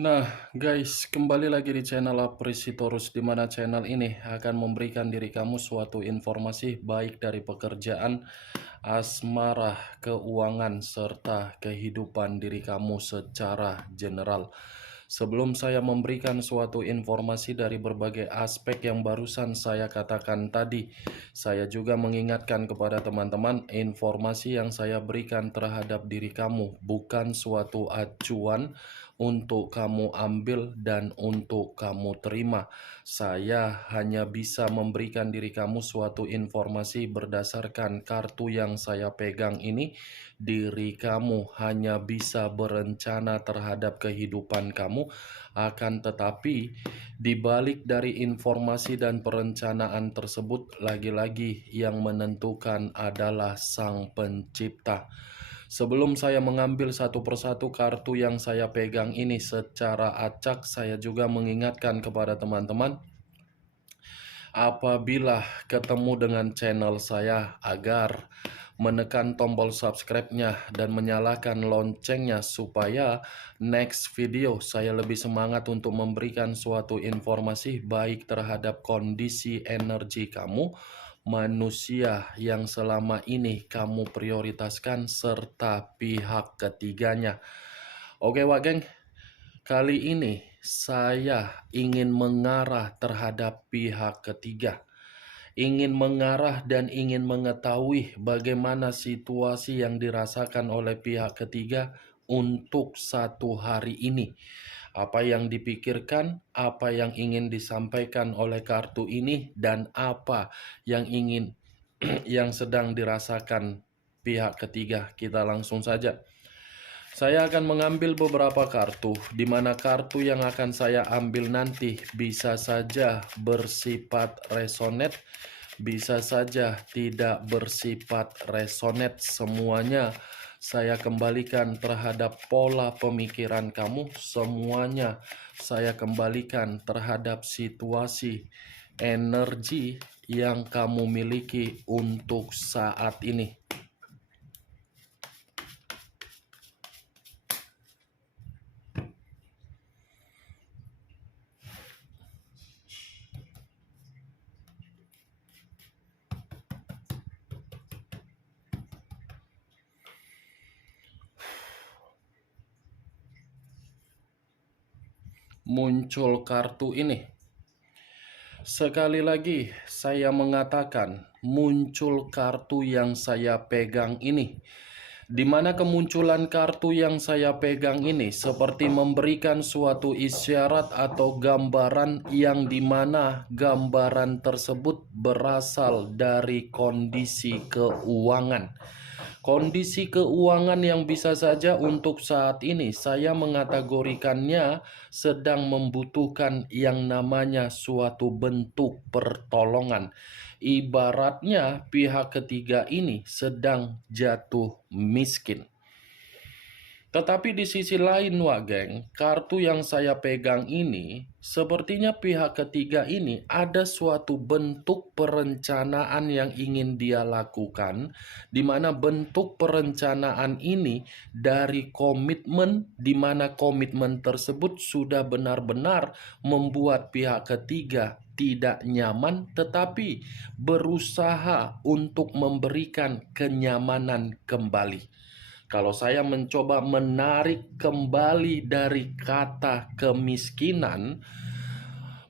Nah, guys, kembali lagi di channel Apresitorus, di mana channel ini akan memberikan diri kamu suatu informasi baik dari pekerjaan, asmara, keuangan, serta kehidupan diri kamu secara general. Sebelum saya memberikan suatu informasi dari berbagai aspek yang barusan saya katakan tadi, saya juga mengingatkan kepada teman-teman, informasi yang saya berikan terhadap diri kamu bukan suatu acuan untuk kamu ambil dan untuk kamu terima. Saya hanya bisa memberikan diri kamu suatu informasi berdasarkan kartu yang saya pegang ini. Diri kamu hanya bisa berencana terhadap kehidupan kamu, akan tetapi di balik dari informasi dan perencanaan tersebut, lagi-lagi yang menentukan adalah Sang Pencipta. Sebelum saya mengambil satu persatu kartu yang saya pegang ini secara acak, saya juga mengingatkan kepada teman-teman, apabila ketemu dengan channel saya, agar menekan tombol subscribe-nya dan menyalakan loncengnya supaya next video saya lebih semangat untuk memberikan suatu informasi baik terhadap kondisi energi kamu, manusia yang selama ini kamu prioritaskan, serta pihak ketiganya. Oke, Wak Geng, kali ini saya ingin mengarah terhadap pihak ketiga. Ingin mengarah dan ingin mengetahui bagaimana situasi yang dirasakan oleh pihak ketiga untuk satu hari ini. Apa yang dipikirkan, apa yang ingin disampaikan oleh kartu ini, dan apa yang ingin yang sedang dirasakan pihak ketiga. Kita langsung saja. Saya akan mengambil beberapa kartu, di mana kartu yang akan saya ambil nanti bisa saja bersifat resonate, bisa saja tidak bersifat resonate. Semuanya saya kembalikan terhadap pola pemikiran kamu, semuanya saya kembalikan terhadap situasi energi yang kamu miliki untuk saat ini. Muncul kartu ini. Sekali lagi saya mengatakan, muncul kartu yang saya pegang ini, di mana kemunculan kartu yang saya pegang ini seperti memberikan suatu isyarat atau gambaran, yang dimana gambaran tersebut berasal dari kondisi keuangan. Kondisi keuangan yang bisa saja untuk saat ini saya mengategorikannya sedang membutuhkan yang namanya suatu bentuk pertolongan. Ibaratnya pihak ketiga ini sedang jatuh miskin. Tetapi di sisi lain, Wak Geng, kartu yang saya pegang ini, sepertinya pihak ketiga ini ada suatu bentuk perencanaan yang ingin dia lakukan, di mana bentuk perencanaan ini dari komitmen, di mana komitmen tersebut sudah benar-benar membuat pihak ketiga tidak nyaman, tetapi berusaha untuk memberikan kenyamanan kembali. Kalau saya mencoba menarik kembali dari kata kemiskinan,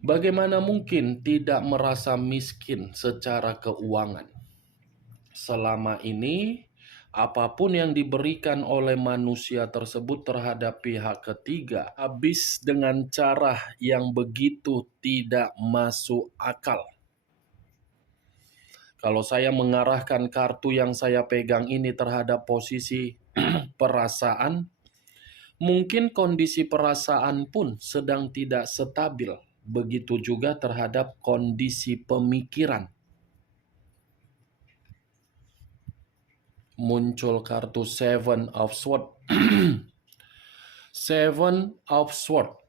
bagaimana mungkin tidak merasa miskin secara keuangan? Selama ini, apapun yang diberikan oleh manusia tersebut terhadap pihak ketiga habis dengan cara yang begitu tidak masuk akal. Kalau saya mengarahkan kartu yang saya pegang ini terhadap posisi perasaan, mungkin kondisi perasaan pun sedang tidak stabil. Begitu juga terhadap kondisi pemikiran. Muncul kartu Seven of Swords. Seven of Swords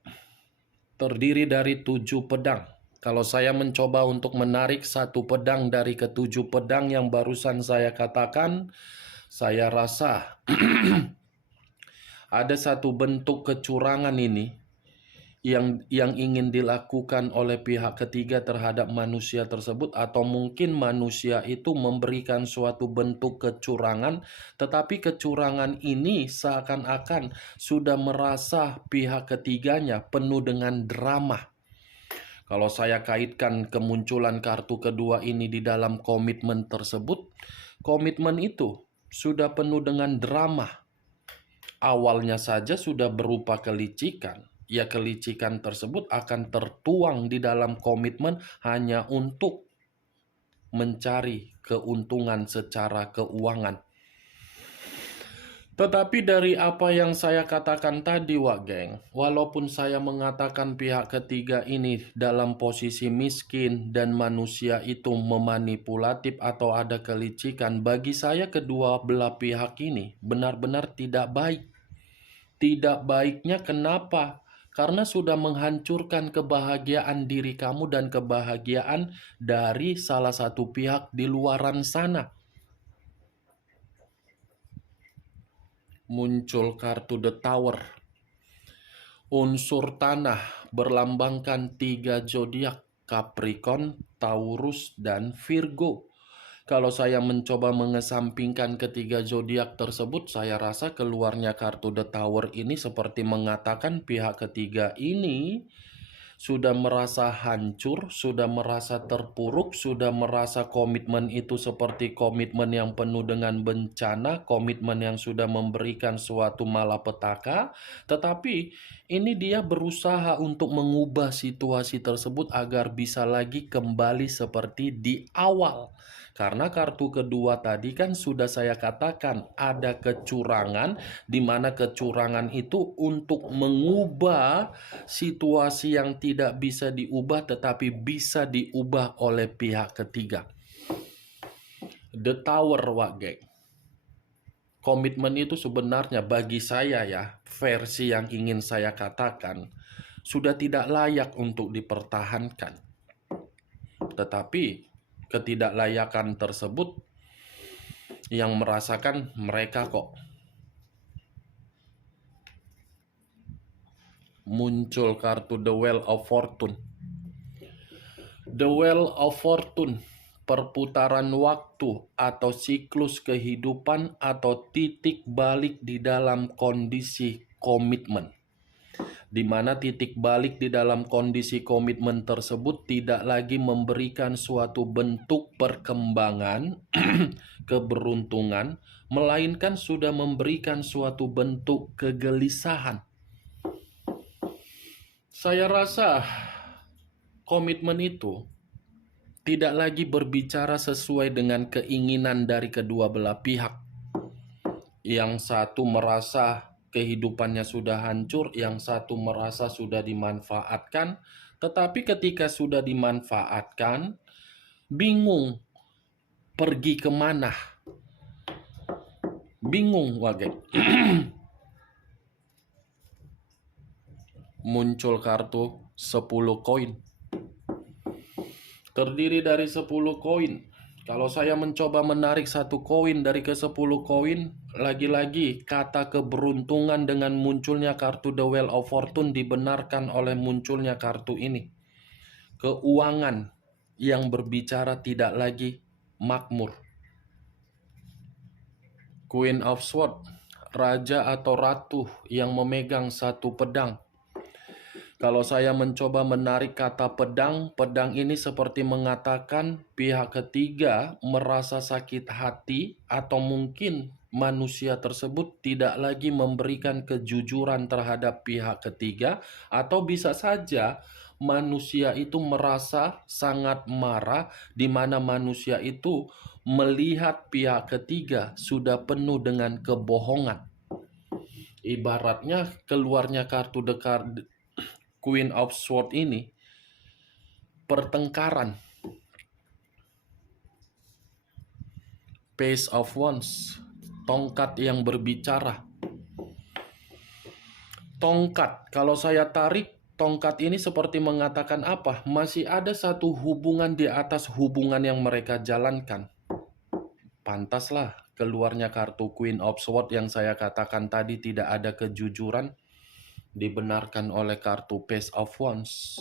terdiri dari 7 pedang. Kalau saya mencoba untuk menarik satu pedang dari ketujuh pedang yang barusan saya katakan, saya rasa ada satu bentuk kecurangan ini yang ingin dilakukan oleh pihak ketiga terhadap manusia tersebut, atau mungkin manusia itu memberikan suatu bentuk kecurangan, tetapi kecurangan ini seakan-akan sudah merasa pihak ketiganya penuh dengan drama. Kalau saya kaitkan kemunculan kartu kedua ini di dalam komitmen tersebut, komitmen itu sudah penuh dengan drama. Awalnya saja sudah berupa kelicikan. Ya, kelicikan tersebut akan tertuang di dalam komitmen hanya untuk mencari keuntungan secara keuangan. Tetapi dari apa yang saya katakan tadi, Wak Geng, walaupun saya mengatakan pihak ketiga ini dalam posisi miskin dan manusia itu memanipulatif atau ada kelicikan, bagi saya kedua belah pihak ini benar-benar tidak baik. Tidak baiknya kenapa? Karena sudah menghancurkan kebahagiaan diri kamu dan kebahagiaan dari salah satu pihak di luaran sana. Muncul kartu The Tower. Unsur tanah berlambangkan 3 zodiak, Capricorn, Taurus, dan Virgo. Kalau saya mencoba mengesampingkan ketiga zodiak tersebut, saya rasa keluarnya kartu The Tower ini seperti mengatakan pihak ketiga ini sudah merasa hancur, sudah merasa terpuruk, sudah merasa komitmen itu seperti komitmen yang penuh dengan bencana, komitmen yang sudah memberikan suatu malapetaka, tetapi ini dia berusaha untuk mengubah situasi tersebut agar bisa lagi kembali seperti di awal. Karena kartu kedua tadi kan sudah saya katakan ada kecurangan, di mana kecurangan itu untuk mengubah situasi yang tidak bisa diubah tetapi bisa diubah oleh pihak ketiga. The Tower, Wak Geng. Komitmen itu sebenarnya bagi saya ya, versi yang ingin saya katakan, sudah tidak layak untuk dipertahankan. Tetapi ketidaklayakan tersebut yang merasakan mereka kok. Muncul kartu The Wheel of Fortune. The Wheel of Fortune, perputaran waktu atau siklus kehidupan atau titik balik di dalam kondisi komitmen. Di mana titik balik di dalam kondisi komitmen tersebut tidak lagi memberikan suatu bentuk perkembangan, keberuntungan, melainkan sudah memberikan suatu bentuk kegelisahan. Saya rasa komitmen itu tidak lagi berbicara sesuai dengan keinginan dari kedua belah pihak. Yang satu merasa kehidupannya sudah hancur, yang satu merasa sudah dimanfaatkan. Tetapi ketika sudah dimanfaatkan, bingung pergi kemana. Bingung, Wage. Muncul kartu 10 koin. Terdiri dari 10 koin. Kalau saya mencoba menarik satu koin dari ke-10 koin, lagi-lagi kata keberuntungan dengan munculnya kartu The Wheel of Fortune dibenarkan oleh munculnya kartu ini. Keuangan yang berbicara tidak lagi makmur. Queen of Swords, raja atau ratu yang memegang satu pedang. Kalau saya mencoba menarik kata pedang, pedang ini seperti mengatakan pihak ketiga merasa sakit hati atau mungkin manusia tersebut tidak lagi memberikan kejujuran terhadap pihak ketiga, atau bisa saja manusia itu merasa sangat marah di mana manusia itu melihat pihak ketiga sudah penuh dengan kebohongan. Ibaratnya keluarnya kartu Queen of Swords ini pertengkaran. Page of Wands, tongkat yang berbicara. Tongkat, kalau saya tarik, tongkat ini seperti mengatakan apa? Masih ada satu hubungan di atas hubungan yang mereka jalankan. Pantaslah keluarnya kartu Queen of Swords yang saya katakan tadi tidak ada kejujuran. dibenarkan oleh kartu Page of Wands.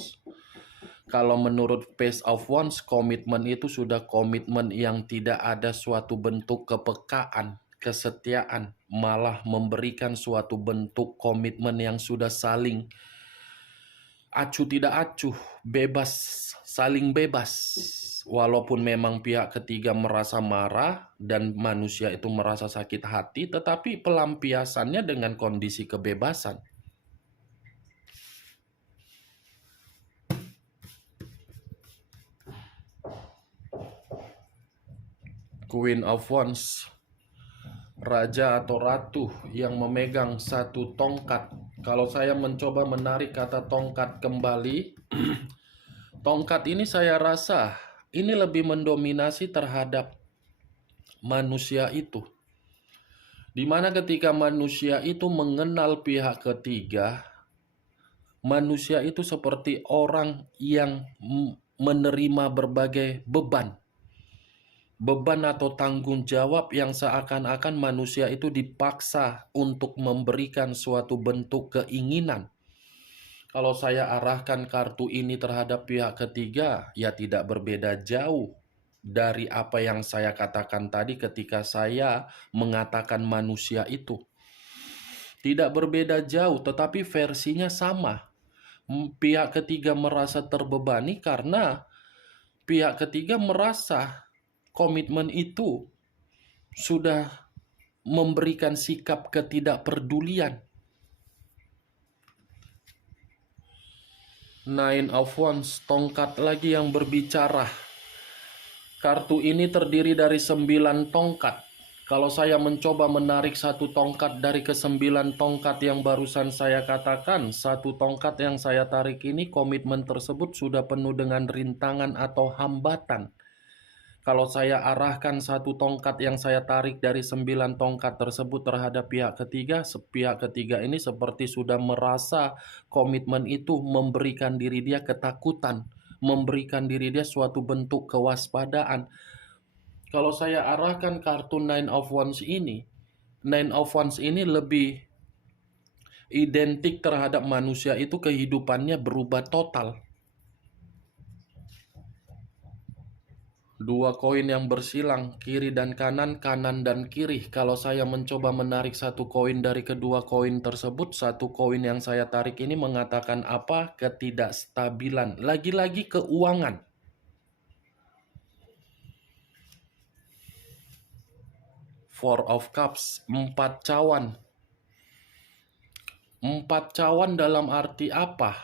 Kalau menurut Page of Wands, komitmen itu sudah komitmen yang tidak ada suatu bentuk kepekaan, kesetiaan, malah memberikan suatu bentuk komitmen yang sudah saling acuh tidak acuh, bebas, saling bebas. Walaupun memang pihak ketiga merasa marah dan manusia itu merasa sakit hati, tetapi pelampiasannya dengan kondisi kebebasan. Queen of Wands, raja atau ratu yang memegang satu tongkat. Kalau saya mencoba menarik kata tongkat kembali, tongkat ini saya rasa ini lebih mendominasi terhadap manusia itu. Dimana ketika manusia itu mengenal pihak ketiga, manusia itu seperti orang yang menerima berbagai beban atau tanggung jawab yang seakan-akan manusia itu dipaksa untuk memberikan suatu bentuk keinginan. Kalau saya arahkan kartu ini terhadap pihak ketiga, ya tidak berbeda jauh dari apa yang saya katakan tadi ketika saya mengatakan manusia itu. Tidak berbeda jauh, tetapi versinya sama. Pihak ketiga merasa terbebani karena pihak ketiga merasa komitmen itu sudah memberikan sikap ketidakpedulian. Nine of Wands, tongkat lagi yang berbicara. Kartu ini terdiri dari 9 tongkat. Kalau saya mencoba menarik satu tongkat dari ke-9 tongkat yang barusan saya katakan, satu tongkat yang saya tarik ini komitmen tersebut sudah penuh dengan rintangan atau hambatan. Kalau saya arahkan satu tongkat yang saya tarik dari 9 tongkat tersebut terhadap pihak ketiga ini seperti sudah merasa komitmen itu memberikan diri dia ketakutan, memberikan diri dia suatu bentuk kewaspadaan. Kalau saya arahkan kartu Nine of Wands ini lebih identik terhadap manusia itu kehidupannya berubah total. Dua koin yang bersilang, kiri dan kanan, kanan dan kiri. Kalau saya mencoba menarik satu koin dari kedua koin tersebut, satu koin yang saya tarik ini mengatakan apa? Ketidakstabilan. Lagi-lagi keuangan. Four of Cups, 4 cawan. 4 cawan dalam arti apa?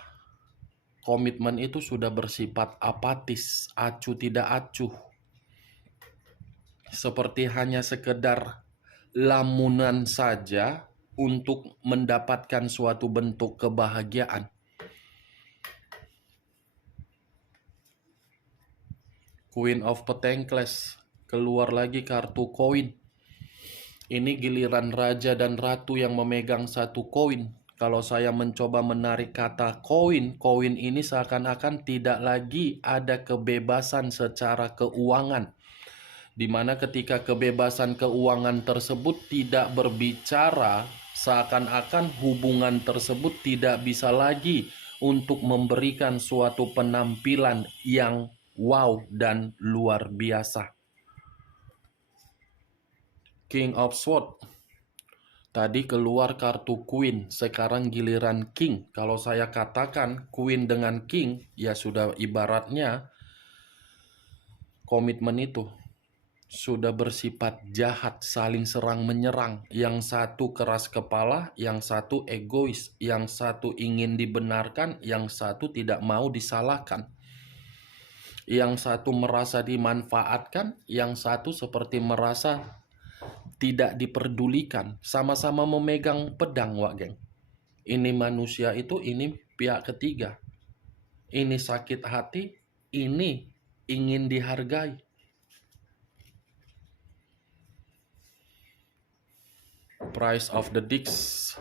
Komitmen itu sudah bersifat apatis, acuh tidak acuh. Seperti hanya sekedar lamunan saja untuk mendapatkan suatu bentuk kebahagiaan. Queen of Pentacles, keluar lagi kartu koin. Ini giliran raja dan ratu yang memegang satu koin. Kalau saya mencoba menarik kata koin, koin ini seakan-akan tidak lagi ada kebebasan secara keuangan. Dimana ketika kebebasan keuangan tersebut tidak berbicara, seakan-akan hubungan tersebut tidak bisa lagi untuk memberikan suatu penampilan yang wow dan luar biasa. King of Swords, tadi keluar kartu Queen, sekarang giliran King. Kalau saya katakan Queen dengan King, ya sudah ibaratnya komitmen itu sudah bersifat jahat, saling serang menyerang. Yang satu keras kepala, yang satu egois, yang satu ingin dibenarkan, yang satu tidak mau disalahkan. Yang satu merasa dimanfaatkan, yang satu seperti merasa tidak diperdulikan. Sama-sama memegang pedang, Wak Geng. Ini manusia itu, ini pihak ketiga. Ini sakit hati, ini ingin dihargai. Price of the Dicks.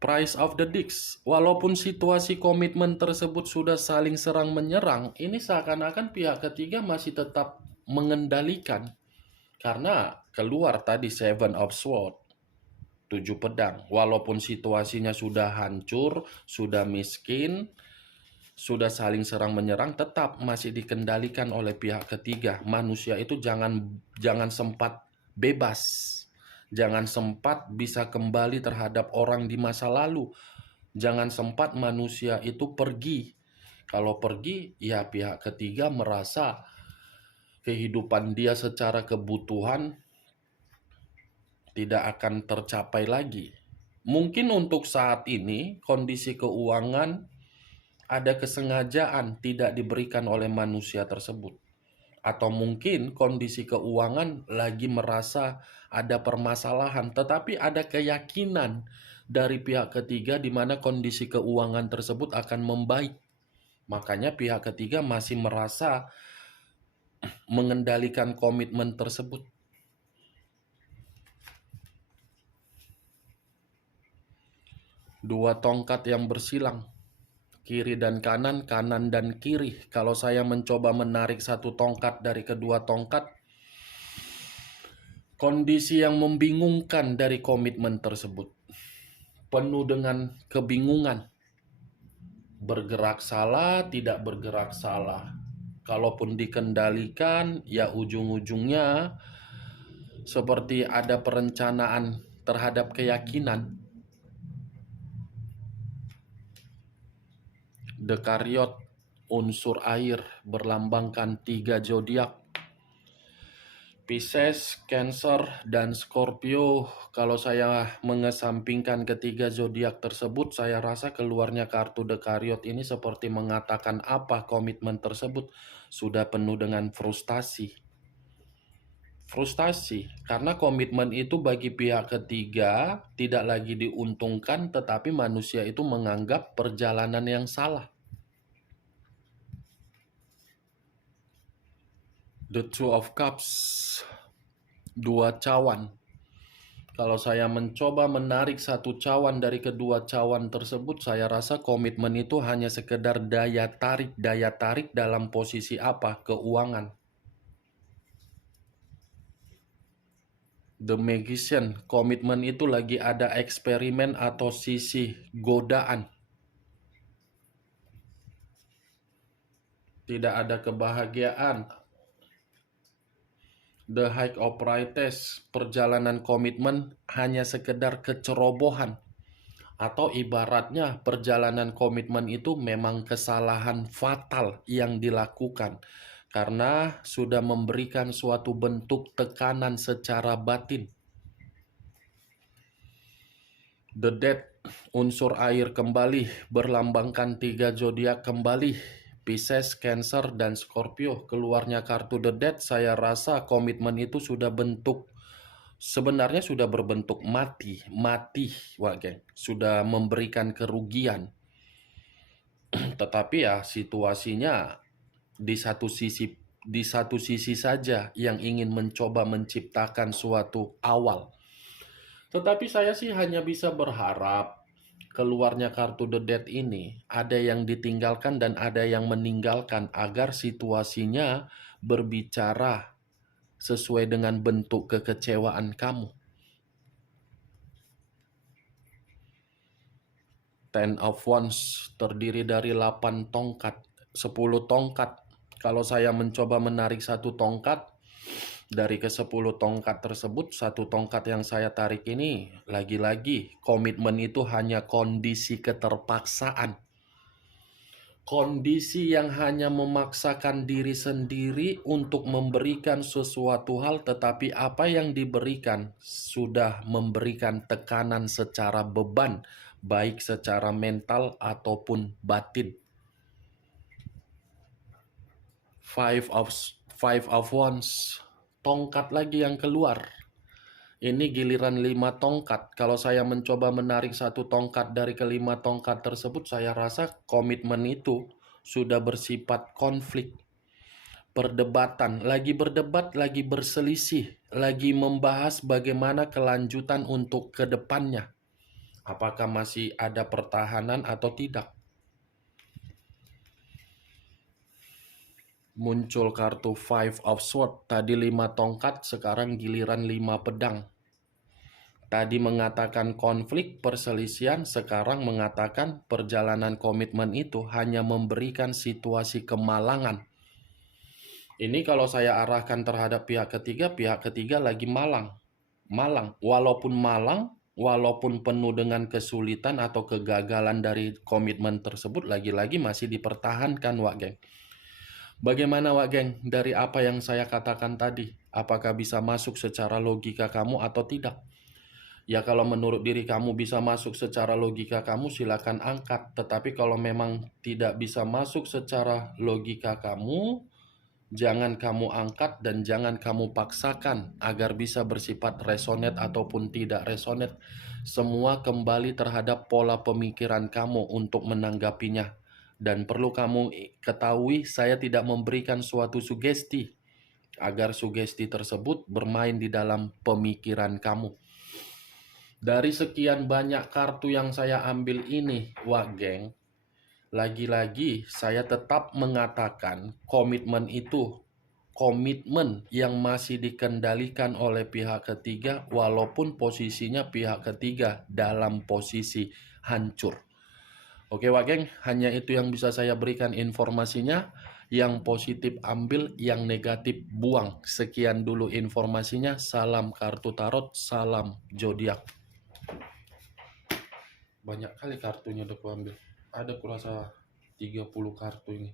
Price of the Dicks. Walaupun situasi komitmen tersebut sudah saling serang menyerang, ini seakan-akan pihak ketiga masih tetap mengendalikan. Karena keluar tadi Seven of Swords. 7 pedang. Walaupun situasinya sudah hancur, sudah miskin, sudah saling serang menyerang, tetap masih dikendalikan oleh pihak ketiga. Manusia itu jangan sempat bebas. Jangan sempat bisa kembali terhadap orang di masa lalu. Jangan sempat manusia itu pergi. Kalau pergi, ya pihak ketiga merasa kehidupan dia secara kebutuhan tidak akan tercapai lagi. Mungkin untuk saat ini kondisi keuangan ada kesengajaan tidak diberikan oleh manusia tersebut. Atau mungkin kondisi keuangan lagi merasa ada permasalahan, tetapi ada keyakinan dari pihak ketiga di mana kondisi keuangan tersebut akan membaik. Makanya pihak ketiga masih merasa mengendalikan komitmen tersebut. Dua tongkat yang bersilang, kiri dan kanan, kanan dan kiri. Kalau saya mencoba menarik satu tongkat dari kedua tongkat, kondisi yang membingungkan dari komitmen tersebut. Penuh dengan kebingungan. Bergerak salah, tidak bergerak salah. Kalaupun dikendalikan, ya ujung-ujungnya seperti ada perencanaan terhadap keyakinan. Dekariot, unsur air, berlambangkan 3 zodiak. Pisces, Cancer, dan Scorpio. Kalau saya mengesampingkan ketiga zodiak tersebut, saya rasa keluarnya kartu Dekariot ini seperti mengatakan apa komitmen tersebut sudah penuh dengan frustasi. Frustasi, karena komitmen itu bagi pihak ketiga tidak lagi diuntungkan, tetapi manusia itu menganggap perjalanan yang salah. The Two of Cups, dua cawan. Kalau saya mencoba menarik satu cawan dari kedua cawan tersebut, saya rasa komitmen itu hanya sekedar daya tarik dalam posisi apa? Keuangan. The Magician, komitmen itu lagi ada eksperimen atau sisi godaan. Tidak ada kebahagiaan. The High of Priestess, perjalanan komitmen hanya sekedar kecerobohan. Atau ibaratnya perjalanan komitmen itu memang kesalahan fatal yang dilakukan karena sudah memberikan suatu bentuk tekanan secara batin. The Death, unsur air kembali, berlambangkan 3 zodiak kembali. Pisces, Cancer, dan Scorpio. Keluarnya kartu The Death, saya rasa komitmen itu sudah sebenarnya sudah berbentuk mati, wah geng, sudah memberikan kerugian. Tetapi ya situasinya di satu sisi saja yang ingin mencoba menciptakan suatu awal. Tetapi saya sih hanya bisa berharap keluarnya kartu The Death ini ada yang ditinggalkan dan ada yang meninggalkan agar situasinya berbicara sesuai dengan bentuk kekecewaan kamu. Ten of Wands terdiri dari 8 tongkat, 10 tongkat. Kalau saya mencoba menarik satu tongkat, dari ke-10 tongkat tersebut, satu tongkat yang saya tarik ini, lagi-lagi komitmen itu hanya kondisi keterpaksaan. Kondisi yang hanya memaksakan diri sendiri untuk memberikan sesuatu hal, tetapi apa yang diberikan sudah memberikan tekanan secara beban, baik secara mental ataupun batin. Five of Wands, tongkat lagi yang keluar. Ini giliran 5 tongkat. Kalau saya mencoba menarik satu tongkat dari kelima tongkat tersebut, saya rasa komitmen itu sudah bersifat konflik. Perdebatan, lagi berdebat, lagi berselisih, lagi membahas bagaimana kelanjutan untuk ke depannya. Apakah masih ada pertahanan atau tidak? Muncul kartu Five of Swords, tadi 5 tongkat, sekarang giliran 5 pedang. Tadi mengatakan konflik, perselisihan, sekarang mengatakan perjalanan komitmen itu hanya memberikan situasi kemalangan. Ini kalau saya arahkan terhadap pihak ketiga lagi malang. Walaupun penuh dengan kesulitan atau kegagalan dari komitmen tersebut, lagi-lagi masih dipertahankan, Wak Geng. Bagaimana, Wak Geng, dari apa yang saya katakan tadi? Apakah bisa masuk secara logika kamu atau tidak? Ya, kalau menurut diri kamu bisa masuk secara logika kamu, silakan angkat. Tetapi kalau memang tidak bisa masuk secara logika kamu, jangan kamu angkat dan jangan kamu paksakan agar bisa bersifat resonate ataupun tidak resonate. Semua kembali terhadap pola pemikiran kamu untuk menanggapinya. Dan perlu kamu ketahui, saya tidak memberikan suatu sugesti agar sugesti tersebut bermain di dalam pemikiran kamu. Dari sekian banyak kartu yang saya ambil ini, Wak Geng, lagi-lagi saya tetap mengatakan komitmen itu komitmen yang masih dikendalikan oleh pihak ketiga, walaupun posisinya pihak ketiga dalam posisi hancur. Oke, Wak Geng, hanya itu yang bisa saya berikan informasinya. Yang positif ambil, yang negatif buang. Sekian dulu informasinya. Salam kartu tarot, salam zodiak. Banyak kali kartunya udah kuambil. Ada kurasa 30 kartu ini.